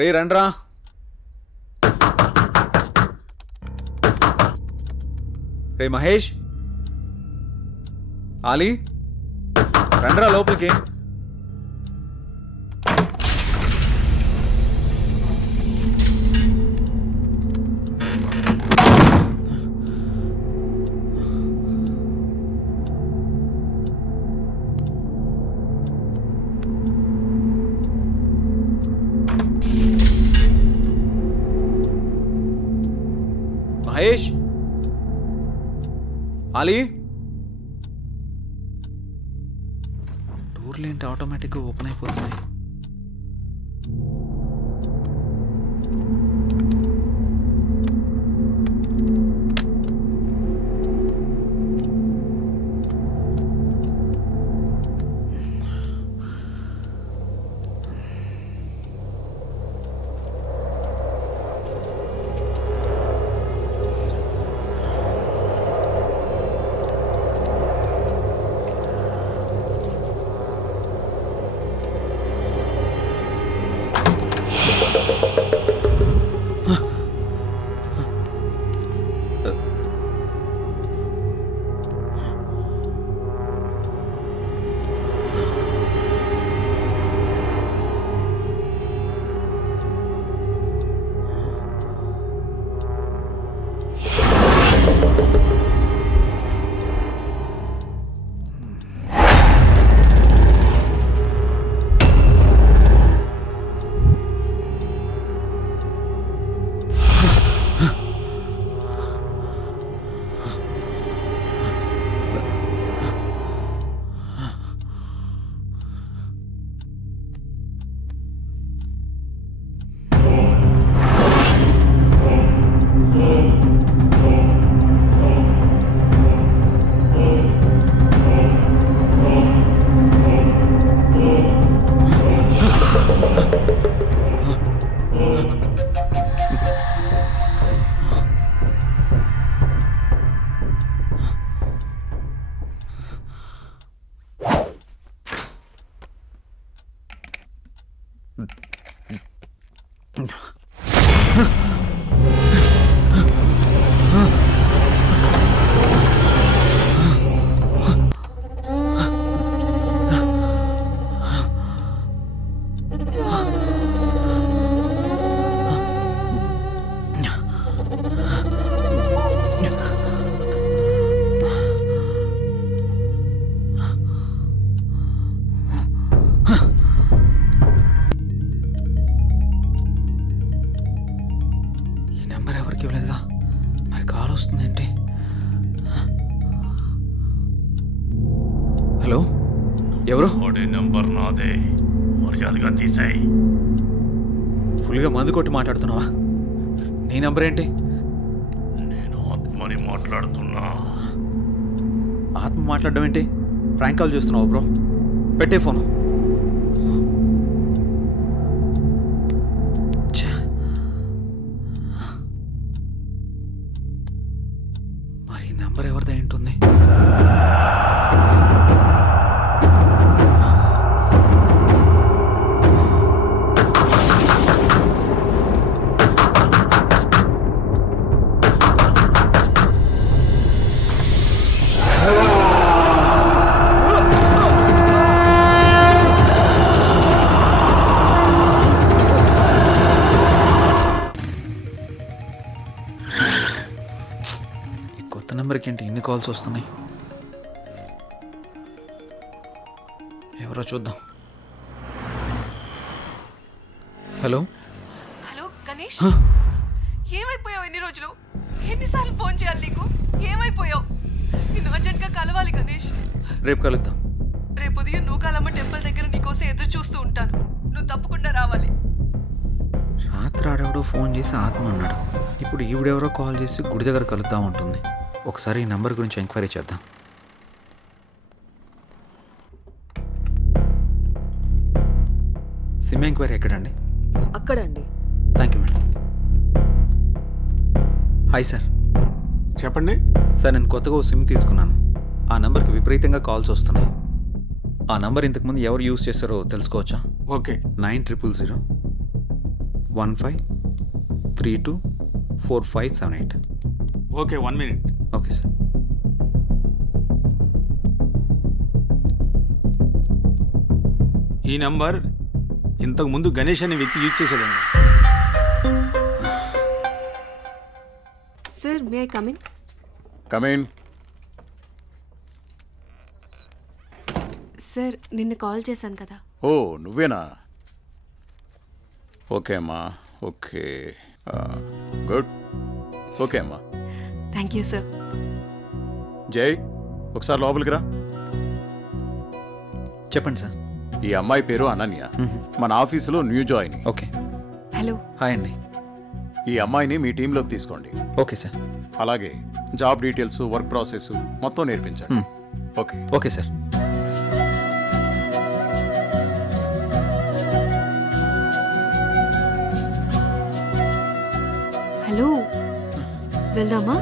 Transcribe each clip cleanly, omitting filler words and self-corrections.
రే రండ్రా. రే మహేష్, ఆలీ, రండ్రా లోపలికి. మహేష్, ఆలీ, డోర్లు ఏంటి ఆటోమేటిక్గా ఓపెన్ అయిపోతున్నాయి? ఫుల్గా మందు కొట్టి మాట్లాడుతున్నావా? నీ నంబర్ ఏంటి? నేను ఆత్మని మాట్లాడుతున్నా. ఆత్మ మాట్లాడడం ఏంటి? ప్రాంక్ కాల్ చూస్తున్నావు బ్రో? పెట్టే ఫోను. మరి నంబర్ ఎవరిదై ఉంటుంది? నెంబర్కి ఏంటి ఇన్ని కాల్స్ వస్తున్నాయి? ఎవరో చూద్దాం. హలో హలో గణేష్, ఏమైపోయావు? ఎన్ని రోజులు, ఎన్నిసార్లు ఫోన్ చేయాలి నీకు? ఏమైపోయావు? నేను అర్జెంట్గా కలవాలి గణేష్. రేపు కలుద్దాం. రేపు ఉదయం నూకాలమ్మ టెంపుల్ దగ్గర నీకోసం ఎదురు చూస్తూ ఉంటాను. నువ్వు తప్పకుండా రావాలి. రాత్రి ఆడెవడో ఫోన్ చేసి ఆత్మ అన్నాడు. ఇప్పుడు ఈవిడెవరో కాల్ చేసి గుడి దగ్గర కలుద్దాం ఉంటుంది. ఒకసారి ఈ నంబర్ గురించి ఎంక్వైరీ చేద్దాం. సిమ్ ఎంక్వైరీ ఎక్కడండి? అక్కడండి. Thank you madam. Hi sir. చెప్పండి సార్, నేను కొత్తగా ఓ సిమ్ తీసుకున్నాను. ఆ నంబర్కి విపరీతంగా కాల్స్ వస్తున్నాయి. ఆ నంబర్ ఇంతకుముందు ఎవరు యూజ్ చేస్తారో తెలుసుకోవచ్చా? Okay. 9000 15324578. Okay 1 minute. Okay sir. ఈ నంబర్ ఇంతకు ముందు గణేష్ అనే వ్యక్తి యూజ్ చేశాడండి. Sir may I come in? Come in. Sir నిన్న కాల్ చేశాను కదా. ఓ నువ్వేనా? ఓకే అమ్మా. Okay good. ఓకే అమ్మా. Thank you sir. జై ఒకసారి లోపలికి రా. చెప్పండి సార్. ఈ అమ్మాయి పేరు అనన్య, మన ఆఫీసులో new join. Okay. Hello. Hi అండి. ఈ అమ్మాయిని మీ టీంలోకి తీసుకోండి. Okay sir. అలాగే జాబ్ డీటెయిల్స్, వర్క్ ప్రాసెస్ మొత్తం నేర్పించండి. ఓకే. Okay sir. హలో, వెళ్దామా?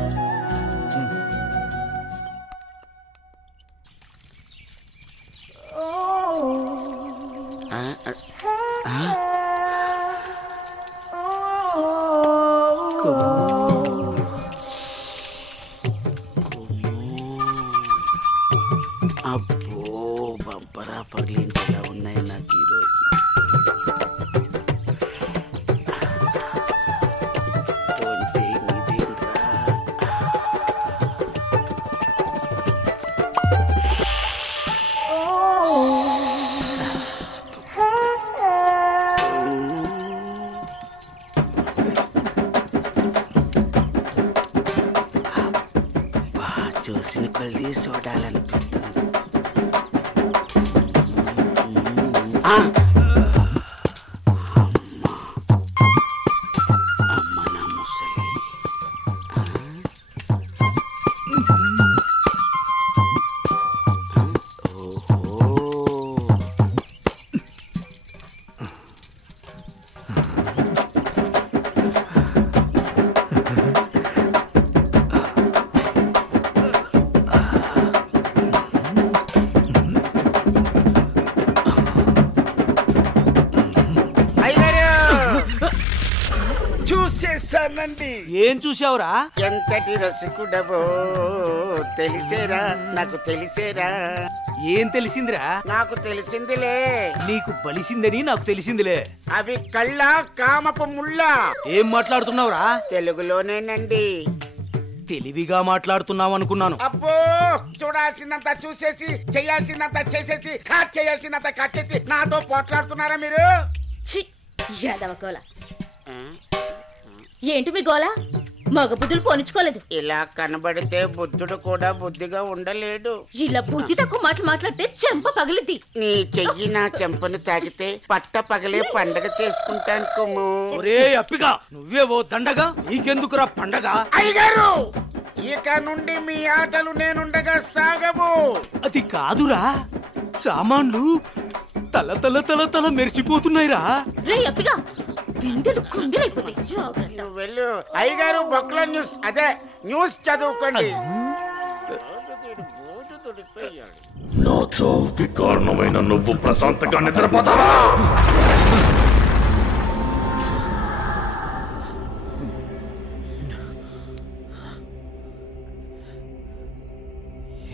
అబ్బో బంపరా పగిలింటి ఎలా ఉన్నాయి నాకు ఈరోజు. చూసిన కొద్ది చూడాలనిపిస్తుంది. అమ్మ నా ముసలి. చూసేసానండి. ఏం చూసావురా? ఎంతటి రసికుడవో తెలిసేరా, నాకు తెలిసేరా. ఏం తెలిసిందిరా? నాకు తెలిసిందిలే. నీకు బలిసిందని నాకు తెలిసిందిలే. అవి కళ్ళ కామపు ముళ్ళ. ఏం మాట్లాడుతున్నావురా? తెలుగులోనేనండి. తెలివిగా మాట్లాడుతున్నావు అనుకున్నాను. అబ్బో, చూడాల్సిందంతా చూసేసి, చేయాల్సిందంతా చేసేసి, కట్ చేయాల్సిందంతా కట్ చేసి నాతో పోట్లాడుతున్నారా మీరు? యాదవ గోల. ఏంటి మీ గోల? మగ బుద్ధులు పోనిచ్చుకోలేదు. ఇలా కనబడితే బుద్ధుడు కూడా బుద్ధిగా ఉండలేడు. ఇలా బుద్ధి తక్కువ మాటలు మాట్లాడితే చెంప పగిలిద్ది. నీ చెయ్యి నా చెంపను తాకితే పట్ట పగలే పండగ చేసుకుంటాను కొమ్ము. ఒరే అప్పిగా, నువ్వేవో దండగా, నీకెందుకురా పండగ? అయ్యగారు, ఇక నుండి మీ ఆటలు నేనుండగా సాగవు. అది కాదురా, సామాన్లు తల తల తల తల మెరిచిపోతున్నాయిరా. రే అప్పిగా, బిందెలు కుందరైపోతాయి. జాగ్రత్త. నువ్వు వెళ్ళు. అయ్యగారు బొక్కల న్యూస్, అదే న్యూస్ చదువుకోండి. నా చావుకి కారణమైన నువ్వు ప్రశాంతంగా నిద్రపోతావా?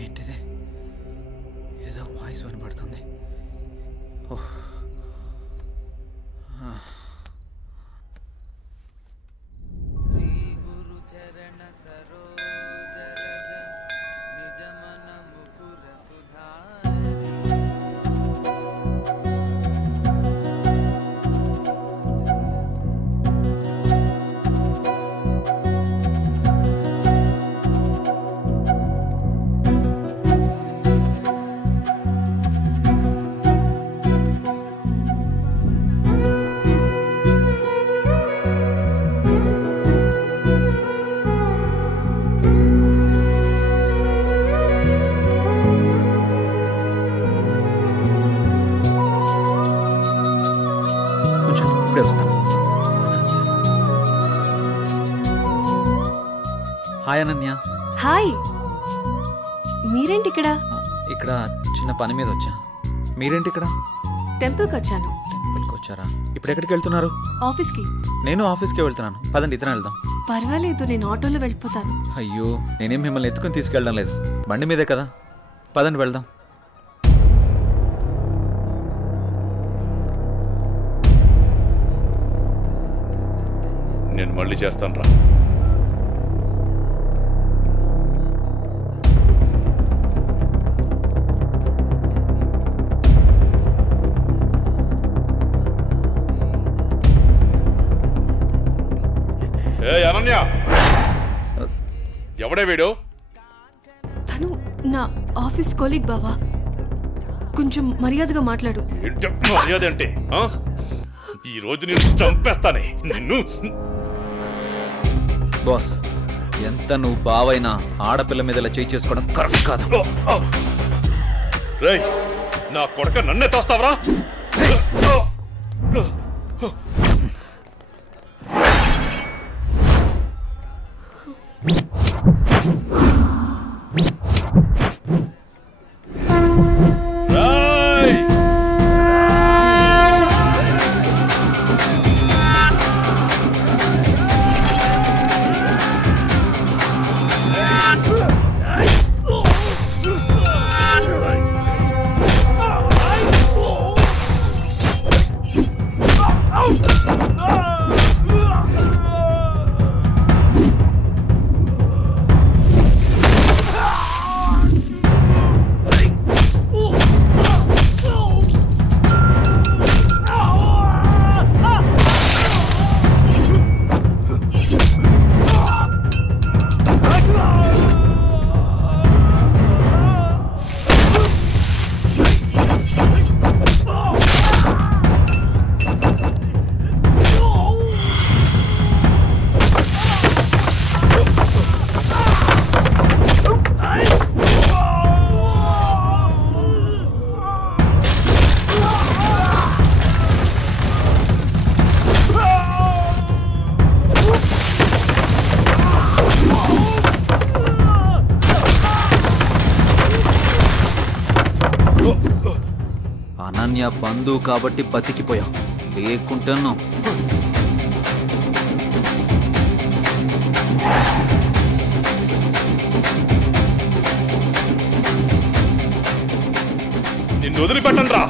ఏంటిది? ఏదో వాయిస్ వినబడుతుంది. ఓహ్. హాయ్ అనన్య. హాయ్. మీరేంటి ఇక్కడ? ఇక్కడ చిన్న పని మీద వచ్చా. మీరేంటి ఇక్కడ? టెంపుల్కి వచ్చాను. టెంపుల్కి వచ్చారా? వచ్చారా? ఇప్పుడు ఎక్కడికి వెళ్తున్నారు? ఆఫీస్కి. నేను ఆఫీస్కి వెళ్తున్నాను. పదండి, ఇద్దరం వెళ్దాం. పర్వాలేదు, నేను ఆటోలో వెళ్ళిపోతాను. అయ్యో, నేనేం మిమ్మల్ని ఎత్తుకుని తీసుకెళ్ళడం లేదు, బండి మీదే కదా. పదండి వెళ్దాం. నేను మళ్ళీ చేస్తాను రా. ఏ అనన్య, ఎవడే వీడు? తను నా ఆఫీస్ కొలీగ్ బావా. కొంచెం మర్యాదగా మాట్లాడు. మర్యాద అంటే ఈ రోజు నేను చంపేస్తానే నిన్ను. బాస్, ఎంత నువ్వు బావైనా ఆడపిల్ల మీద ఇలా చేయి చేసుకోవడం కరెక్ట్ కాదు. రేయ్, నా కొడక నన్నే తోస్తావరా? అనన్య బంధువు కాబట్టి బతికిపోయావు, లేకుంటాను. నిన్ను వదిలిపెట్టను రా.